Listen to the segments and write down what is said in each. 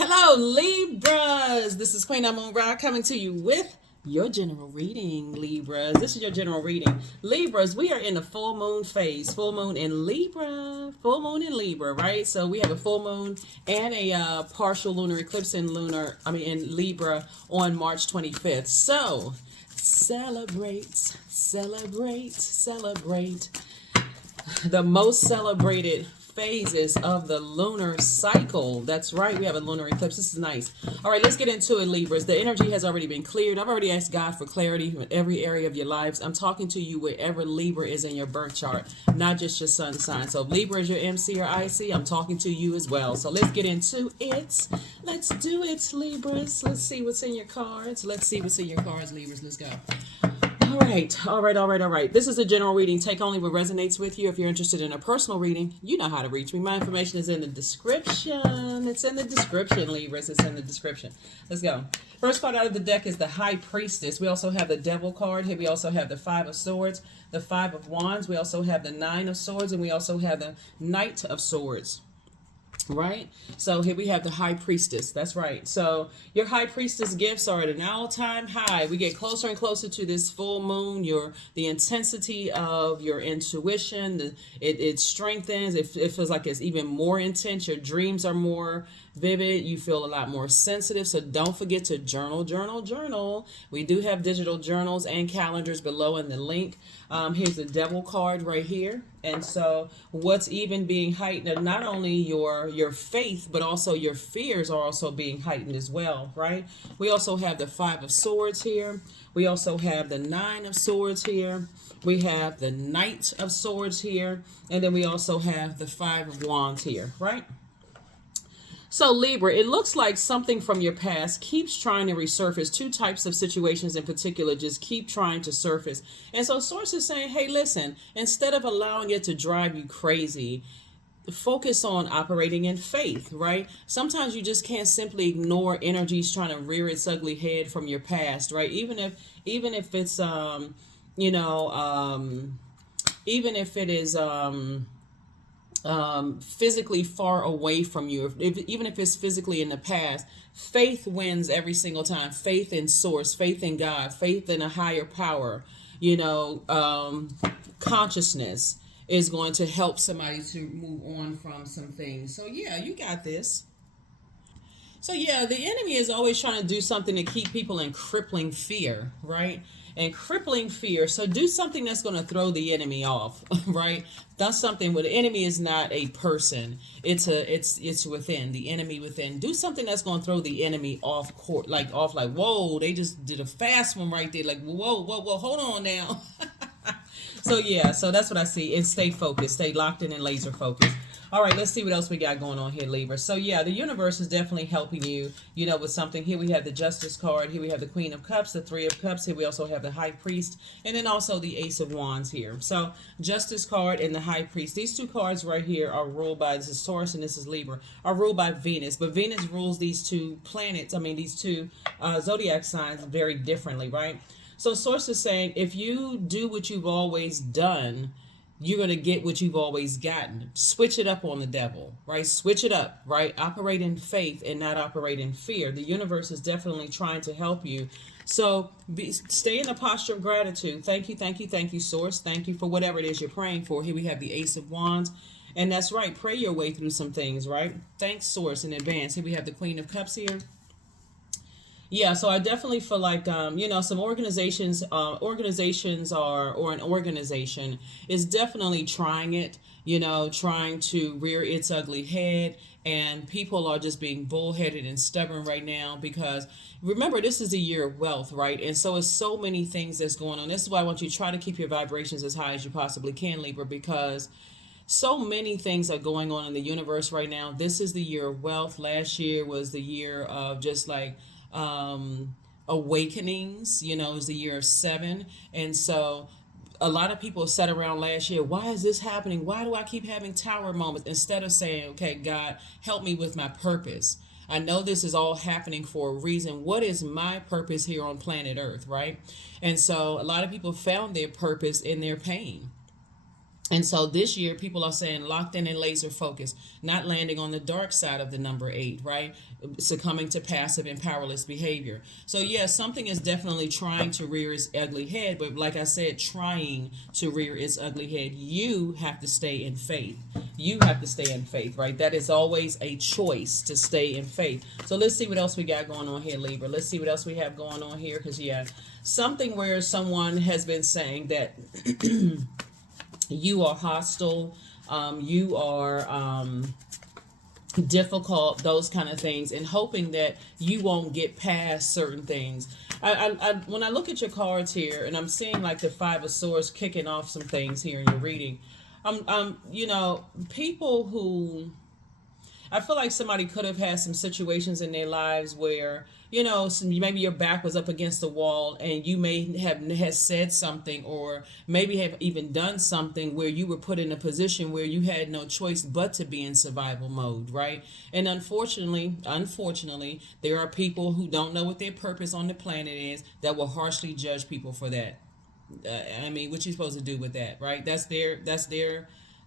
Hello, Libras. This is Queen Amun Ra coming to you with your general reading, Libras. This is your general reading. Libras, we are in the full moon phase. Full moon in Libra. Full moon in Libra, right? So we have a full moon and a partial lunar eclipse in in Libra on March 25th. So celebrate, celebrate, celebrate the most celebrated phases of the lunar cycle. That's right, we have a lunar eclipse. This is nice. All right, let's get into it, Libras. The energy has already been cleared. I've already asked God for clarity in every area of your lives. I'm talking to you wherever Libra is in your birth chart, not just your sun sign. So if Libra is your MC or IC, I'm talking to you as well. So let's get into it. Let's do it, Libras. Let's see what's in your cards. Let's see what's in your cards, Libras. Let's go. All right. This is a general reading. Take only what resonates with you. If you're interested in a personal reading, you know how to reach me. My information is in the description. It's in the description, Libras. It's in the description. Let's go. First card out of the deck is the High Priestess. We also have the Devil card. Here we also have the Five of Swords, the Five of Wands. We also have the Nine of Swords, and we also have the Knight of Swords. Right, so here we have the High Priestess. That's right. So your High Priestess gifts are at an all-time high. We get closer and closer to this full moon. The intensity of your intuition, it strengthens. It feels like it's even more intense. Your dreams are more vivid. You feel a lot more sensitive. So don't forget to journal. We do have digital journals and calendars below in the link. Here's the Devil card right here. And so what's even being heightened, not only your faith, but also your fears are also being heightened as well, right? We also have the Five of Swords here. We also have the Nine of Swords here. We have the Knight of Swords here. And then we also have the Five of Wands here, right? So Libra, it looks like something from your past keeps trying to resurface. Two types of situations in particular just keep trying to surface. And so Source is saying, hey, listen, instead of allowing it to drive you crazy, focus on operating in faith, right? Sometimes you just can't simply ignore energies trying to rear its ugly head from your past, right? Even if it's even if it is physically far away from you, even if it's physically in the past, faith wins every single time. Faith in Source, faith in God, faith in a higher power, consciousness is going to help somebody to move on from some things. So yeah, you got this. So yeah, the enemy is always trying to do something to keep people in crippling fear, right? And crippling fear. So do something that's going to throw the enemy off, right? That's something where the enemy is not a person. It's within, the enemy within. Do something that's going to throw the enemy off court, like whoa, they just did a fast one right there. Like, whoa, hold on now. So yeah, so that's what I see. And stay focused, stay locked in and laser focused. All right, let's see what else we got going on here, Libra. So yeah, the universe is definitely helping you, with something. Here we have the Justice card. Here we have the Queen of Cups, the Three of Cups. Here we also have the High Priest, and then also the Ace of Wands here. So Justice card and the High Priest. These two cards right here are ruled by, this is Taurus and this is Libra, are ruled by Venus. But Venus rules these two planets, these two zodiac signs very differently, right? So Source is saying, if you do what you've always done, you're going to get what you've always gotten. Switch it up on the devil, right? Switch it up, right? Operate in faith and not operate in fear. The universe is definitely trying to help you. So stay in a posture of gratitude. Thank you, Source. Thank you for whatever it is you're praying for. Here we have the Ace of Wands. And that's right. Pray your way through some things, right? Thanks, Source, in advance. Here we have the Queen of Cups here. Yeah, so I definitely feel like, some organizations or an organization is definitely trying it, trying to rear its ugly head. And people are just being bullheaded and stubborn right now because, remember, this is a year of wealth, right? And so it's so many things that's going on. This is why I want you to try to keep your vibrations as high as you possibly can, Libra, because so many things are going on in the universe right now. This is the year of wealth. Last year was the year of just like awakenings, is the year of 7. And so a lot of people sat around last year, why is this happening? Why do I keep having tower moments? Instead of saying, okay, God, help me with my purpose. I know this is all happening for a reason. What is my purpose here on planet Earth, right? And so a lot of people found their purpose in their pain. And so this year, people are saying locked in and laser focused, not landing on the dark side of the number 8, right? Succumbing to passive and powerless behavior. So, yeah, something is definitely trying to rear its ugly head. But like I said, trying to rear its ugly head, you have to stay in faith. You have to stay in faith, right? That is always a choice to stay in faith. So, let's see what else we got going on here, Libra. Let's see what else we have going on here. Because, yeah, something where someone has been saying that. You are hostile, you are difficult, those kind of things, and hoping that you won't get past certain things. When I look at your cards here, and I'm seeing like the Five of Swords kicking off some things here in your reading, people who I feel like somebody could have had some situations in their lives where, maybe your back was up against the wall and you may have said something, or maybe have even done something where you were put in a position where you had no choice but to be in survival mode, right? And unfortunately, there are people who don't know what their purpose on the planet is that will harshly judge people for that. What you supposed to do with that, right?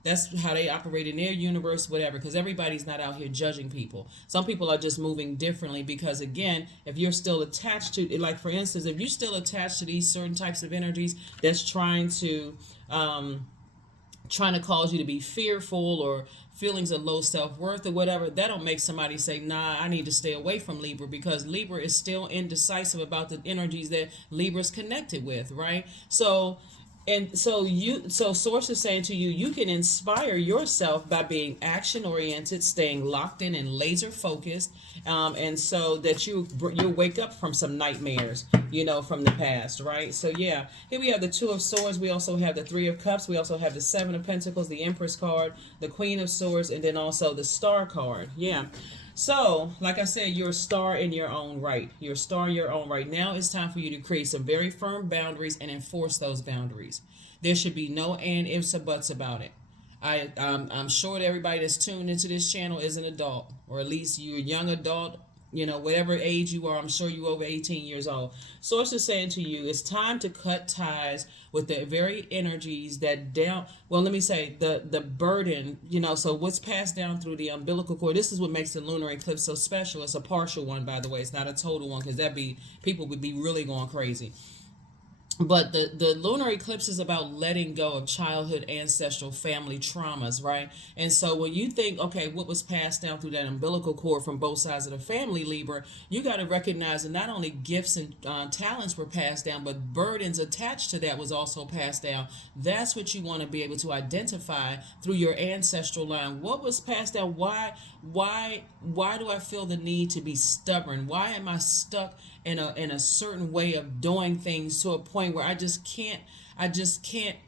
That's how they operate in their universe, whatever, because everybody's not out here judging people. Some people are just moving differently because, again, if you're still attached to, like, for instance, if you're still attached to these certain types of energies that's trying to cause you to be fearful, or feelings of low self-worth or whatever, that'll make somebody say, nah, I need to stay away from Libra, because Libra is still indecisive about the energies that Libra's connected with, right? So Source is saying to you, you can inspire yourself by being action oriented, staying locked in and laser focused, and so that you wake up from some nightmares, from the past, right? So yeah, here we have the Two of Swords. We also have the Three of Cups. We also have the Seven of Pentacles, the Empress card, the Queen of Swords, and then also the Star card. Yeah. So, like I said, you're a star in your own right. You're a star in your own right. Now it's time for you to create some very firm boundaries and enforce those boundaries. There should be no and ifs or buts about it. I'm sure that everybody that's tuned into this channel is an adult, or at least you're a young adult, whatever age you are. I'm sure you're over 18 years old. Source is saying to you, it's time to cut ties with the very energies that the burden, so what's passed down through the umbilical cord. This is what makes the lunar eclipse so special. It's a partial one, by the way. It's not a total one, because people would be really going crazy. But the lunar eclipse is about letting go of childhood, ancestral, family traumas, right? And so when you think, okay, what was passed down through that umbilical cord from both sides of the family, Libra, you got to recognize that not only gifts and talents were passed down, but burdens attached to that was also passed down. That's what you want to be able to identify through your ancestral line. What was passed down? Why do I feel the need to be stubborn? Why am I stuck in a certain way of doing things to a point where I just can't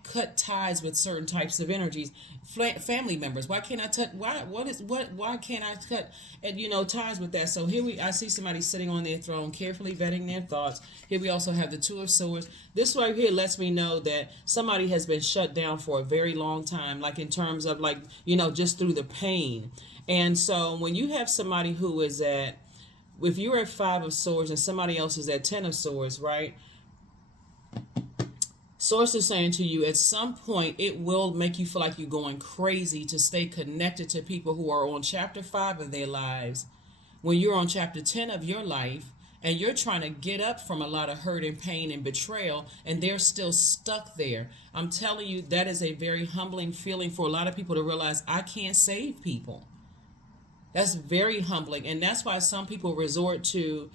cut ties with certain types of energies? Family members, why can't I touch? Why can't I cut ties with that? So here I see somebody sitting on their throne, carefully vetting their thoughts. Here we also have the Two of Swords. This right here lets me know that somebody has been shut down for a very long time, like in terms of just through the pain. And so when you have somebody who is if you're at Five of Swords and somebody else is at 10 of Swords, right? Source is saying to you, at some point, it will make you feel like you're going crazy to stay connected to people who are on chapter 5 of their lives when you're on chapter 10 of your life, and you're trying to get up from a lot of hurt and pain and betrayal, and they're still stuck there. I'm telling you, that is a very humbling feeling for a lot of people to realize, I can't save people. That's very humbling. And that's why some people resort to,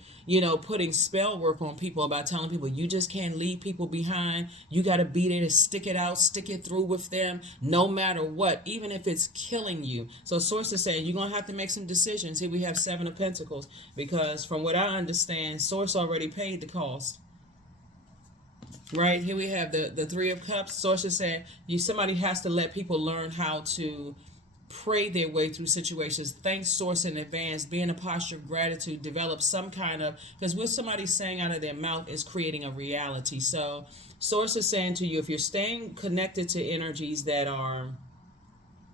putting spell work on people by telling people, you just can't leave people behind. You got to be there to stick it out, stick it through with them, no matter what, even if it's killing you. So Source is saying you're going to have to make some decisions. Here we have Seven of Pentacles, because from what I understand, Source already paid the cost. Right, here we have the Three of Cups. Source is saying somebody has to let people learn how to pray their way through situations, thank Source in advance, be in a posture of gratitude, develop some kind of, because what somebody's saying out of their mouth is creating a reality. So Source is saying to you, if you're staying connected to energies that are,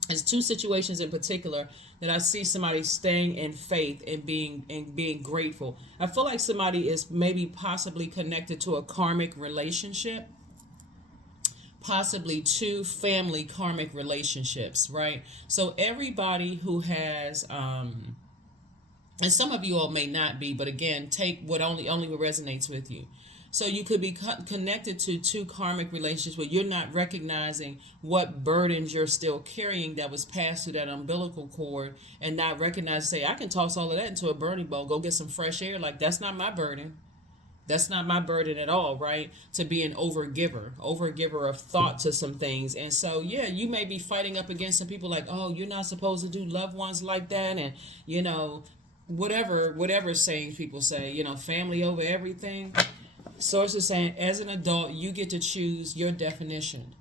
there's two situations in particular that I see somebody staying in faith and being grateful. I feel like somebody is maybe possibly connected to a karmic relationship, possibly 2 family karmic relationships, right? So everybody who has and some of you all may not be, but again, take what only what resonates with you. So you could be connected to 2 karmic relationships where you're not recognizing what burdens you're still carrying that was passed through that umbilical cord, and not recognize, say, I can toss all of that into a burning bowl, go get some fresh air. Like, that's not my burden. That's not my burden at all, right? To be an overgiver of thought to some things. And so, yeah, you may be fighting up against some people like, oh, you're not supposed to do loved ones like that. And, whatever sayings people say, family over everything. Source is saying, as an adult, you get to choose your definition.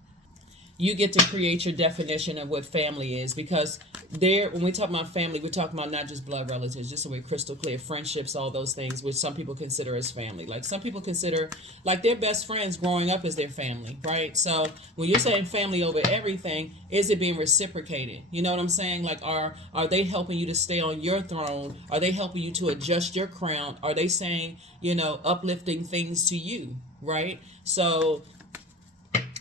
You get to create your definition of what family is, because when we talk about family, we're talking about not just blood relatives, just so we're crystal clear, friendships, all those things, which some people consider as family. Like, some people consider like their best friends growing up as their family, right? So when you're saying family over everything, is it being reciprocated? You know what I'm saying? Like, are they helping you to stay on your throne? Are they helping you to adjust your crown? Are they saying, uplifting things to you, right? So,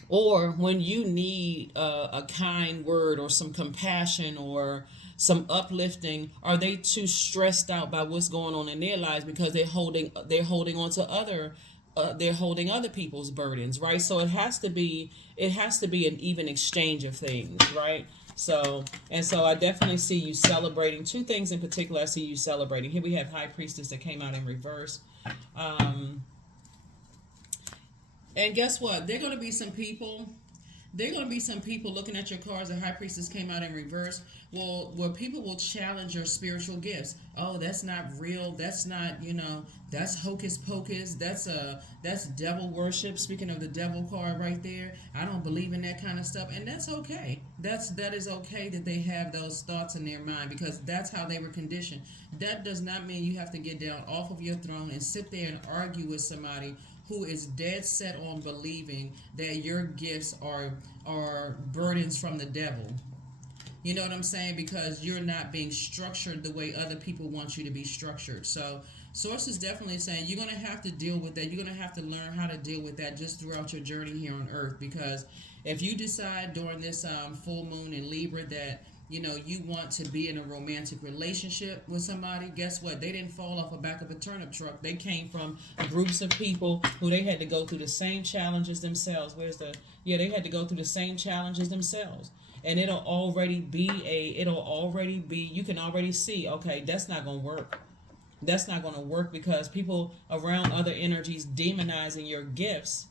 or when you need a kind word or some compassion or some uplifting, are they too stressed out by what's going on in their lives because they're holding on to they're holding other people's burdens, right? So it has to be an even exchange of things, right? So I definitely see you celebrating 2 things in particular. I see you celebrating. Here we have High Priestess that came out in reverse. And guess what? There are going to be some people. Looking at your cards. The High Priestess came out in reverse. Well, where people will challenge your spiritual gifts. Oh, that's not real. That's not, that's hocus pocus. That's devil worship. Speaking of the devil card right there, I don't believe in that kind of stuff, and that's okay. That is okay that they have those thoughts in their mind, because that's how they were conditioned. That does not mean you have to get down off of your throne and sit there and argue with somebody who is dead set on believing that your gifts are burdens from the devil. You know what I'm saying? Because you're not being structured the way other people want you to be structured. So Source is definitely saying you're going to have to deal with that. You're going to have to learn how to deal with that just throughout your journey here on Earth. Because if you decide during this full moon in Libra that you want to be in a romantic relationship with somebody, guess what? They didn't fall off the back of a turnip truck. They came from groups of people who they had to go through the same challenges themselves. They had to go through the same challenges themselves. And it'll already be, you can already see, okay, that's not going to work. That's not going to work, because people around other energies demonizing your gifts.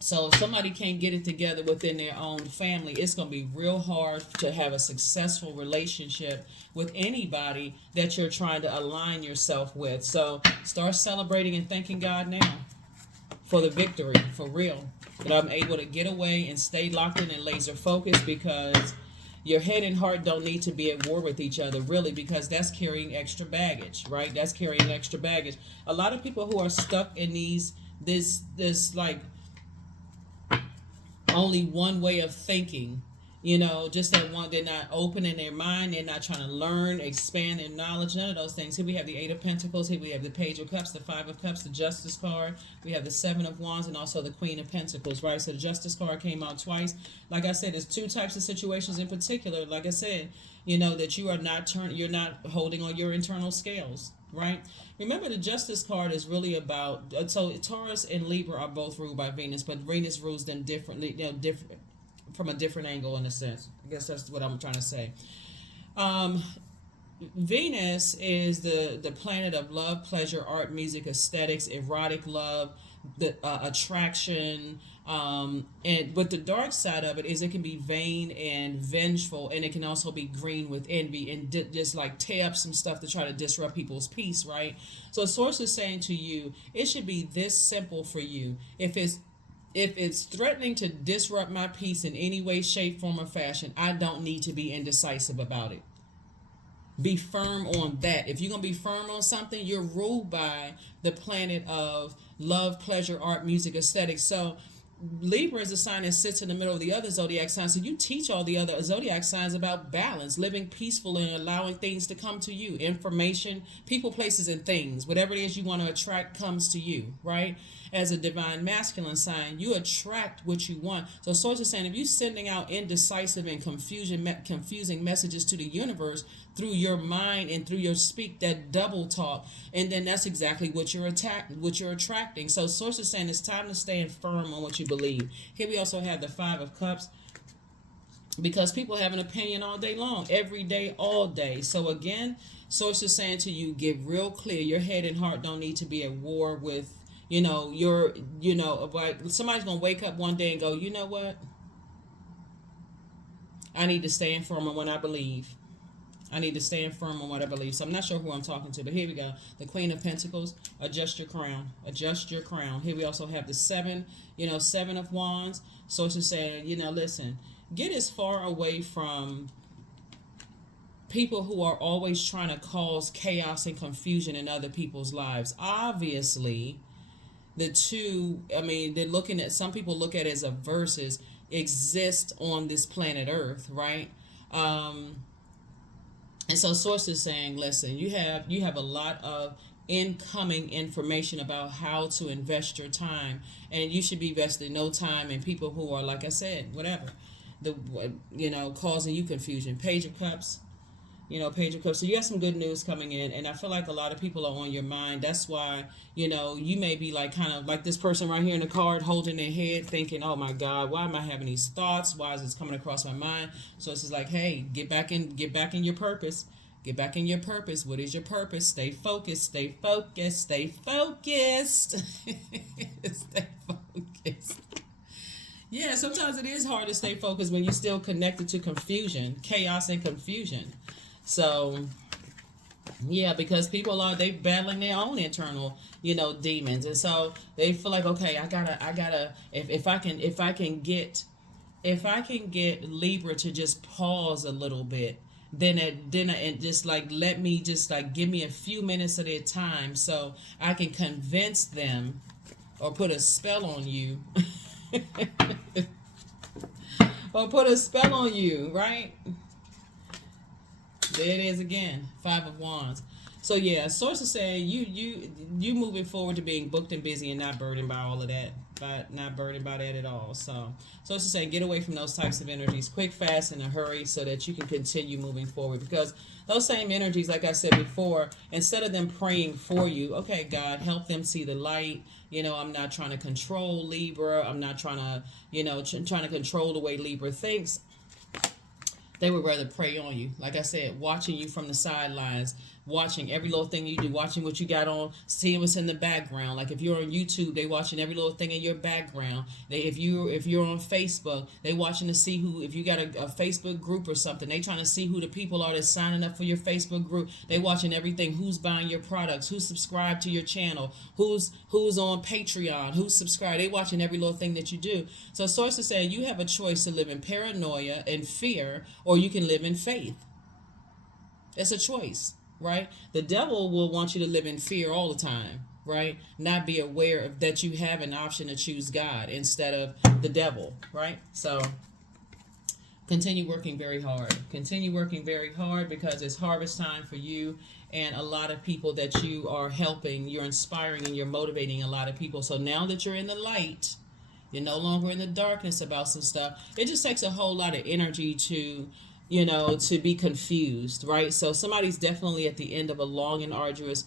So if somebody can't get it together within their own family, it's going to be real hard to have a successful relationship with anybody that you're trying to align yourself with. So start celebrating and thanking God now for the victory, for real. That I'm able to get away and stay locked in and laser focused, because your head and heart don't need to be at war with each other, really, because that's carrying extra baggage, right? That's carrying extra baggage. A lot of people who are stuck in this like only one way of thinking, just that one. They're not open in their mind. They're not trying to learn, expand their knowledge, none of those things. Here we have the 8 of Pentacles. Here we have the Page of Cups, the 5 of Cups, the Justice card. We have the 7 of Wands, and also the Queen of Pentacles, right? So the Justice card came out twice. Like I said, there's 2 types of situations in particular. Like I said, that you're not holding on your internal scales, right? Remember, the Justice card is really about, so Taurus and Libra are both ruled by Venus, but Venus rules them differently, different from a different angle, in a sense. I guess that's what I'm trying to say. Venus is the planet of love, pleasure, art, music, aesthetics, erotic love, the attraction. But the dark side of it is it can be vain and vengeful, and it can also be green with envy and just like tear up some stuff to try to disrupt people's peace, right? So Source is saying to you, it should be this simple for you. If it's threatening to disrupt my peace in any way, shape, form, or fashion, I don't need to be indecisive about it. Be firm on that. If you're going to be firm on something, you're ruled by the planet of love, pleasure, art, music, aesthetics. So Libra is a sign that sits in the middle of the other zodiac signs. So you teach all the other zodiac signs about balance, living peacefully and allowing things to come to you. Information, people, places, and things. Whatever it is you want to attract comes to you, right? As a divine masculine sign, you attract what you want. So Source is saying if you're sending out indecisive and confusing messages to the universe through your mind and through your speak, that double talk, and then that's exactly what you're attracting. So Source is saying it's time to stand firm on what you believe. Here we also have the Five of Cups, because people have an opinion all day long, every day, all day. So again, Source is saying to you, get real clear. Your head and heart don't need to be at war with, like somebody's going to wake up one day and go, you know what? I need to stand firm on what I believe. I need to stand firm on what I believe. So I'm not sure who I'm talking to, but here we go. The Queen of Pentacles, adjust your crown. Adjust your crown. Here we also have the Seven of Wands. Source is saying, listen, get as far away from people who are always trying to cause chaos and confusion in other people's lives. Obviously, the two, they're looking at, some people look at it as a versus, exist on this planet Earth, right? And so Source is saying, listen, you have a lot of incoming information about how to invest your time, and you should be investing no time in people who are, like I said, whatever, causing you confusion. Page of Cups. Page of Cups. So you got some good news coming in, and I feel like a lot of people are on your mind. That's why, you may be like kind of like this person right here in the card holding their head thinking, oh my God, why am I having these thoughts? Why is this coming across my mind? So it's just like, hey, get back in your purpose. Get back in your purpose. What is your purpose? Stay focused. Stay focused. Stay focused. Stay focused. Yeah, sometimes it is hard to stay focused when you're still connected to confusion, chaos and confusion. So, yeah, because people they battling their own internal, demons. And so they feel like, okay, I gotta, if I can get Libra to just pause a little bit, and just like, let me just like, give me a few minutes of their time so I can convince them or put a spell on you. Or put a spell on you, right? There it is again, Five of Wands. So yeah, Source is saying you moving forward to being booked and busy and not burdened by all of that, not burdened by that at all. So Source is saying get away from those types of energies, quick, fast, in a hurry, so that you can continue moving forward. Because those same energies, like I said before, instead of them praying for you, okay, God, help them see the light. I'm not trying to control Libra. I'm not trying to, trying to control the way Libra thinks. They would rather prey on you. Like I said, watching you from the sidelines, watching every little thing you do, watching what you got on, seeing what's in the background. Like if you're on YouTube, they watching every little thing in your background. If you're on Facebook, they watching to see who, if you got a Facebook group or something, they trying to see who the people are that's signing up for your Facebook group. They watching everything, who's buying your products, who's subscribed to your channel, who's on Patreon, who's subscribed. They watching every little thing that you do. So Source is saying you have a choice to live in paranoia and fear, or you can live in faith. It's a choice, right? The devil will want you to live in fear all the time, right? Not be aware of that you have an option to choose God instead of the devil, right? So continue working very hard. Continue working very hard, because it's harvest time for you and a lot of people that you are helping. You're inspiring and you're motivating a lot of people. So now that you're in the light, you're no longer in the darkness about some stuff. It just takes a whole lot of energy to be confused, right? So somebody's definitely at the end of a long and arduous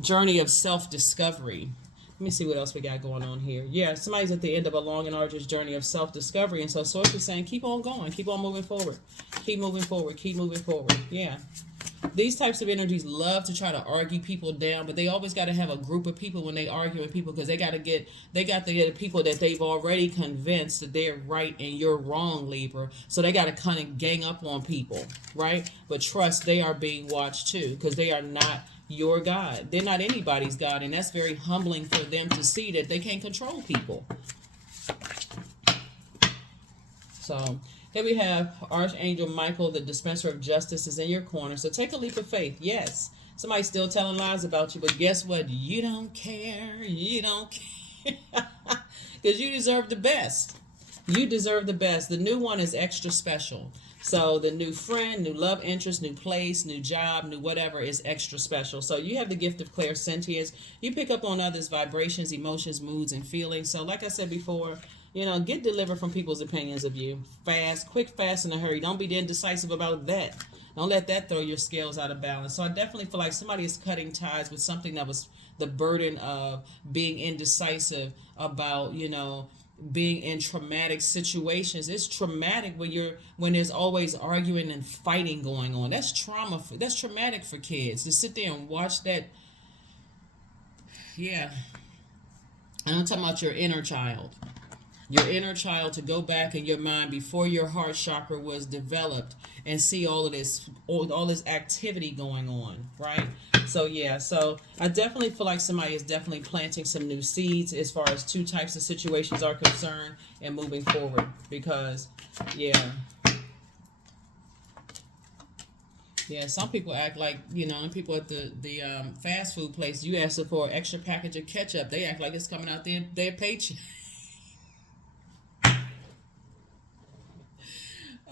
journey of self-discovery. Let me see what else we got going on here. Yeah, somebody's at the end of a long and arduous journey of self-discovery. And so Source is saying, keep on going. Keep on moving forward. Keep moving forward. Keep moving forward. Yeah. These types of energies love to try to argue people down, but they always got to have a group of people when they argue with people, because they got to get people that they've already convinced that they're right and you're wrong, Libra. So they got to kind of gang up on people, right? But trust, they are being watched too, because they are not your God. They're not anybody's God, and that's very humbling for them to see that they can't control people. So here we have Archangel Michael, the dispenser of justice, is in your corner. So take a leap of faith. Yes, somebody's still telling lies about you, but guess what? You don't care. You don't care. Because you deserve the best. You deserve the best. The new one is extra special. So the new friend, new love interest, new place, new job, new whatever is extra special. So you have the gift of clairsentience. You pick up on others' vibrations, emotions, moods, and feelings. So like I said before, get delivered from people's opinions of you. Fast, quick, fast, in a hurry. Don't be indecisive about that. Don't let that throw your scales out of balance. So I definitely feel like somebody is cutting ties with something that was the burden of being indecisive about, being in traumatic situations. It's traumatic when there's always arguing and fighting going on. That's that's traumatic for kids to sit there and watch that. Yeah. And I'm talking about your inner child. Your inner child, to go back in your mind before your heart chakra was developed and see all this activity going on, right? So yeah, so I definitely feel like somebody is definitely planting some new seeds as far as two types of situations are concerned and moving forward, because yeah, some people act like, people at the fast food place, you ask them for an extra package of ketchup, they act like it's coming out their paycheck.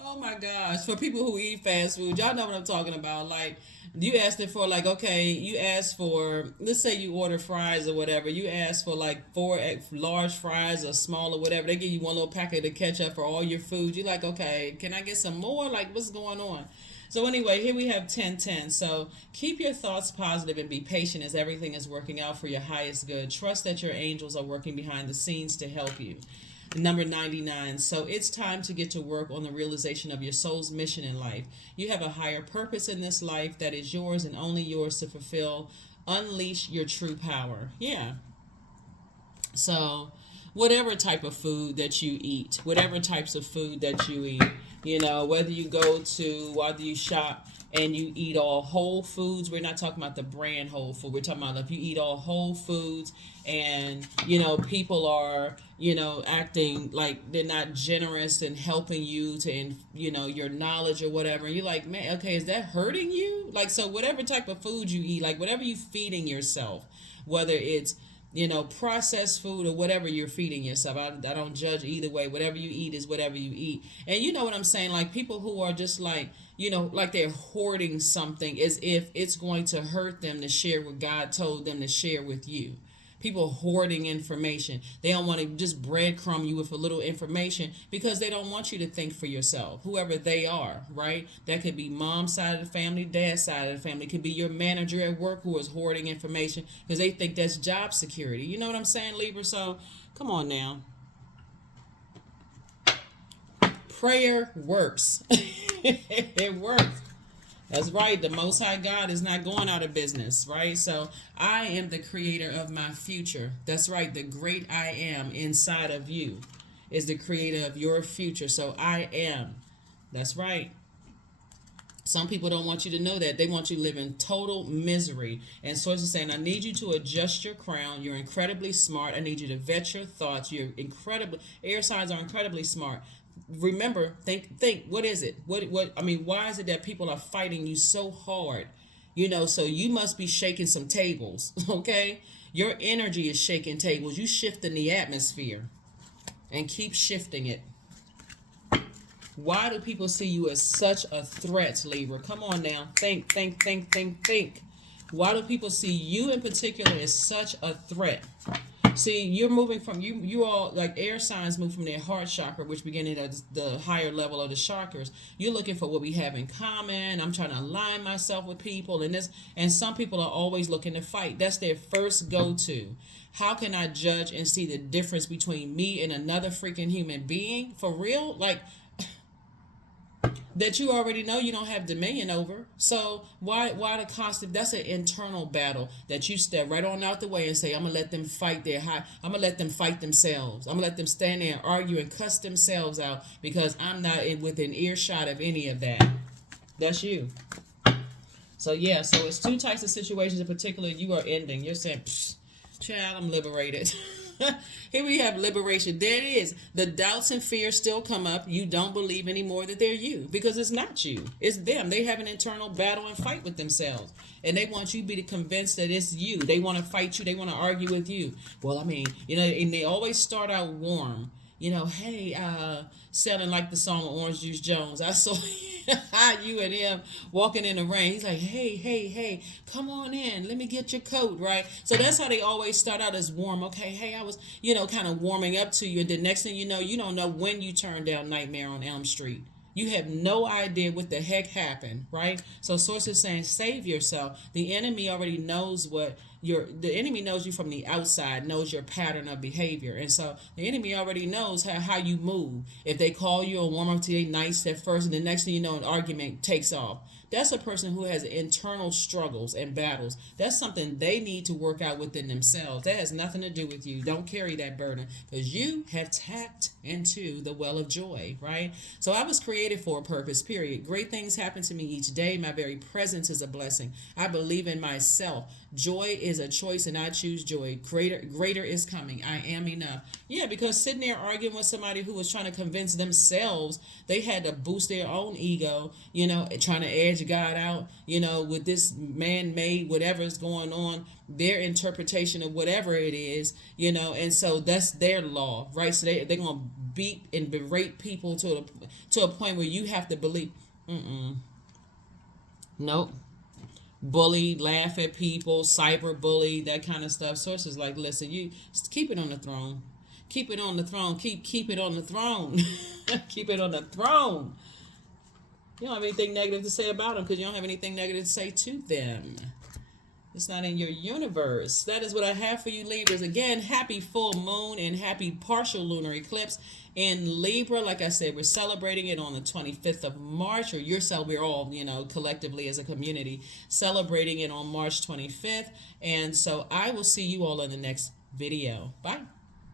Oh my gosh, for people who eat fast food, y'all know what I'm talking about. Like, you asked it for, like, okay, you asked for, let's say you order fries or whatever, you ask for like 4 large fries or small or whatever, they give you one little packet of ketchup for all your food. You're like, okay, can I get some more? Like, what's going on? So anyway, here we have 1010. So keep your thoughts positive and be patient as everything is working out for your highest good. Trust that your angels are working behind the scenes to help you. Number 99. So it's time to get to work on the realization of your soul's mission in life. You have a higher purpose in this life that is yours and only yours to fulfill. Unleash your true power. Yeah. So whatever type of food that you eat, whatever types of food that you eat, whether you shop and you eat all whole foods. We're not talking about the brand whole food. We're talking about if you eat all whole foods and, people are, acting like they're not generous and helping you to, your knowledge or whatever. And you're like, man, okay, is that hurting you? Like, so whatever type of food you eat, like whatever you feeding yourself, whether it's, processed food or whatever you're feeding yourself. I don't judge either way. Whatever you eat is whatever you eat. And you know what I'm saying? Like people who are just like, like they're hoarding something as if it's going to hurt them to share what God told them to share with you. People hoarding information. They don't want to just breadcrumb you with a little information because they don't want you to think for yourself, whoever they are, right? That could be mom's side of the family, dad's side of the family. It could be your manager at work who is hoarding information because they think that's job security. You know what I'm saying, Libra? So come on now. Prayer works. It works. That's right. The Most High God is not going out of business, right? So I am the creator of my future. That's right. The great I am inside of you is the creator of your future. So I am. That's right. Some people don't want you to know that. They want you to live in total misery. And sources are saying, I need you to adjust your crown. You're incredibly smart. I need you to vet your thoughts. Air signs are incredibly smart. Remember, think, what is it? Why is it that people are fighting you so hard? So you must be shaking some tables, okay? Your energy is shaking tables. You shifting the atmosphere and keep shifting it. Why do people see you as such a threat, Libra? Come on now. Think. Why do people see you in particular as such a threat? See, you're moving from, you all, like air signs move from their heart chakra, which begin at the higher level of the chakras. You're looking for what we have in common. I'm trying to align myself with people and some people are always looking to fight. That's their first go-to. How can I judge and see the difference between me and another freaking human being? For real? Like, that you already know you don't have dominion over. So why the constant? That's an internal battle that you step right on out the way and say, I'm gonna let them fight I'm gonna let them fight themselves. I'm gonna let them stand there and argue and cuss themselves out because I'm not within earshot of any of that. That's you. So yeah, so it's two types of situations in particular you are ending. You're saying, child, I'm liberated. Here we have liberation. There it is. The doubts and fears still come up. You don't believe anymore that they're you because it's not you. It's them. They have an internal battle and fight with themselves. And they want you to be convinced that it's you. They want to fight you. They want to argue with you. Well, I mean, and they always start out warm. Hey, sounding like the song of Orange Juice Jones. I saw you and him walking in the rain. He's like, hey, come on in. Let me get your coat, right? So that's how they always start out as warm. Okay, hey, I was, kind of warming up to you. And the next thing you know, you don't know when you turn down Nightmare on Elm Street. You have no idea what the heck happened, right? So source is saying, save yourself. The enemy already knows the enemy knows you from the outside, knows your pattern of behavior. And so the enemy already knows how you move. If they call you and warm up to you nice at first, and the next thing you know, an argument takes off. That's a person who has internal struggles and battles. That's something they need to work out within themselves. That has nothing to do with you. Don't carry that burden because you have tapped into the well of joy, right? So I was created for a purpose, period. Great things happen to me each day. My very presence is a blessing. I believe in myself. Joy is a choice and I choose joy. Greater is coming. I am enough. Yeah, because sitting there arguing with somebody who was trying to convince themselves they had to boost their own ego, trying to edge God out, with this man-made whatever is going on, their interpretation of whatever it is, and so that's their law, right? So they're going to beat and berate people to a point where you have to believe, nope. Bully, laugh at people, cyber bully, that kind of stuff. Sources like, listen, you just keep it on the throne. Keep it on the throne. Keep it on the throne. Keep it on the throne. You don't have anything negative to say about them because you don't have anything negative to say to them. It's not in your universe. That is what I have for you, Libras. Again, happy full moon and happy partial lunar eclipse in Libra. Like I said, we're celebrating it on the 25th of March, or we're all, collectively as a community celebrating it on March 25th. And so I will see you all in the next video. Bye.